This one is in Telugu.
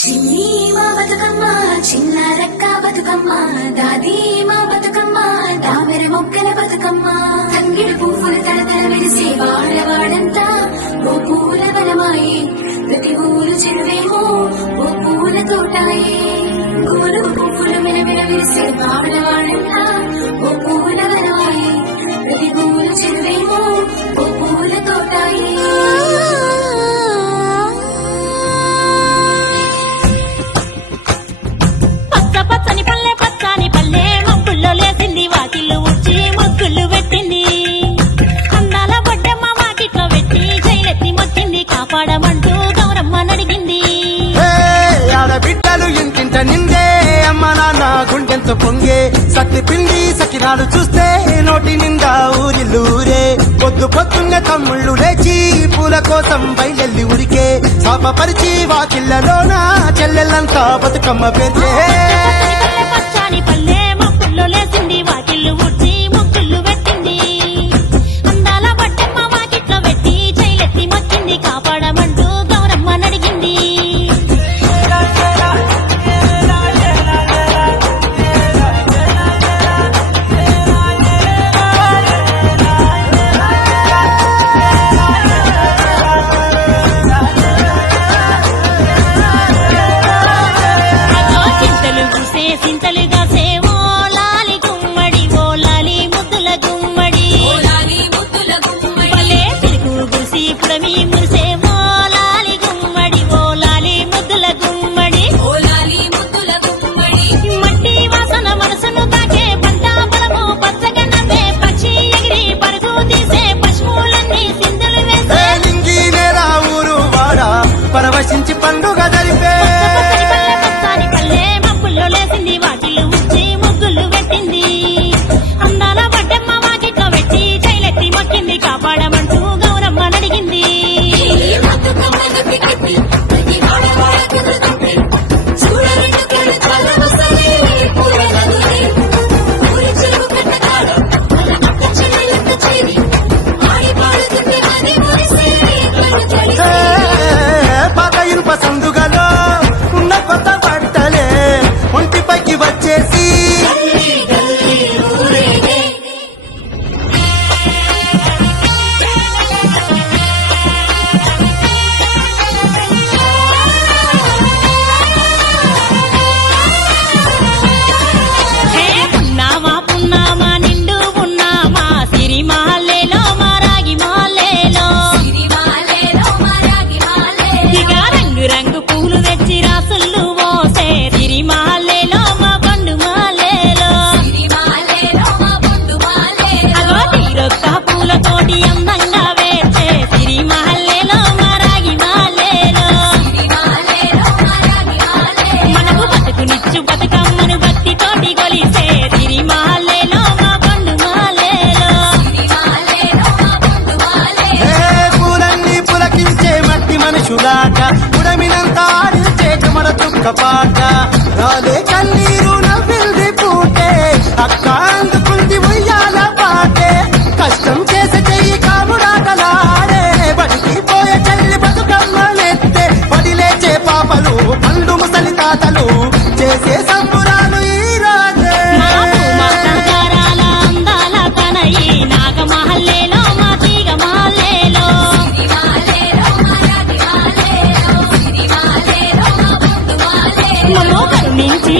చిన్ని మా బతుకమ్మ చిన్న రెక్క బతుకమ్మ దాది మా బతుకమ్మ దామెర మొక్కల బతుకమ్మ తంగిడి పువ్వులు తడతడ వెలిసే వాడవాడంతా ఓ పూల వనమాయే ప్రతి ఊరు చెరువేమో ఓ పూల తోటాయే గోలు పువ్వులు మెలమెల వెలిసే వాడవాడంతా ఓ పూల వనమాయే ప్రతి ఊరు చెరువేమో ఓ పూల తోటాయే పచ్చని పల్లె పచ్చని పల్లె మబ్బుల్లో లేసింది వాకిళ్ళు ఉచ్చి ముగ్గులు పెట్టింది అందాల బొడ్డమ్మ వాకిట్లో పెట్టి జైలెత్తి మొక్కింది కాపాడమంటూ గౌరమ్మ నడిగింది ఆడబిడ్డలు ఇంటింట నిందే అమ్మ నాన్న గుండెంతో పొంగే సత్తి పిండి సకినాలు చూస్తే నోటి నిండా ఊరిల్లూరే పొద్దు పొద్దున్న తమ్ముళ్ళు లేచి పూల కోసం బయలెల్లి ఉరికే శాపపరిచి వాకిళ్లలోన చెల్లెళ్ళంతా బతుకమ్మ పేర్చే పచ్చని పల్లె మబ్బుల్లో లేసింది వాకిళ్ళు ఉచ్చి ముగ్గులు పెట్టింది అందాల బొడ్డమ్మ వాకిట్లో పెట్టి జైలెత్తి మొక్కింది కాపాడమంటూ గౌరమ్మ నడిగింది సింతలుగా సేవో లాలి గుమ్మడి ఓ లాలి ముద్దుల గుమ్మడి పల్లె తెలుగు గుసి పుడమి మురిసేమో లాలి గుమ్మడి ఓ లాలి ముద్దుల గుమ్మడి మట్టి వాసన మనసును తాకే పంట పొలము పచ్చగా నవ్వే పక్షి ఎగిరి పరుగు తీసే పశువులన్నీ సింధులు వేసే లింగి నేల ఊరు వాడ పరవశించి పండుగ జరిపే పచ్చని పల్లె మబ్బుల్లో లేసింది వాకిళ్ళు ఉచ్చి ముగ్గులు పెట్టింది అందాల బొడ్డమ్మ వాకిట్లో పెట్టి జైలెత్తి మొక్కింది కాపాడమంటూ గౌరమ్మ నడిగింది పాత ఇనుప సందుగలో ఉన్న కొత్త బట్టలే ఒంటిపైకి వచ్చేసి హే పున్నామా పున్నామా నిండు పున్నామా సిరిమాలేలో మా రాగి మాలేలో ఇక రంగు రంగు పూలు తెచ్చి రాసులు మోసే సిరిమాలేలో మా పండు మాలేలో అగో తీరొక్క పూలతోటి అందంగా వేచే సిరిమాలేలో మా రాగి మాలేలో మనకు బతుకునిచ్చు బతుకమ్మను భక్తితోటి కొలిసే సిరిమాలేలో మా పండు మాలేలో పూలన్నీ పులకించే మట్టి మనుషులాట ఉడమినంతా ఆడించే కమల తుక్క పాట రాలే కన్నీరు నవ్వింది పూటే అక్క అందుకుంది ఉయ్యాల పాటే కష్టం చేసే చెయ్యి కాముడాటలాడే బడికి పోయే చెల్లి బతుకమ్మనెత్తే పడిలేచే పాపలు పండు ముసలి తాతలు చేసే సంబురాలు ఈ రోజే మా భూమాతాగారాల అందాల తనయి నాగమహల్లేలో మా తీగ మాలేలో మమ్మో కరుణించి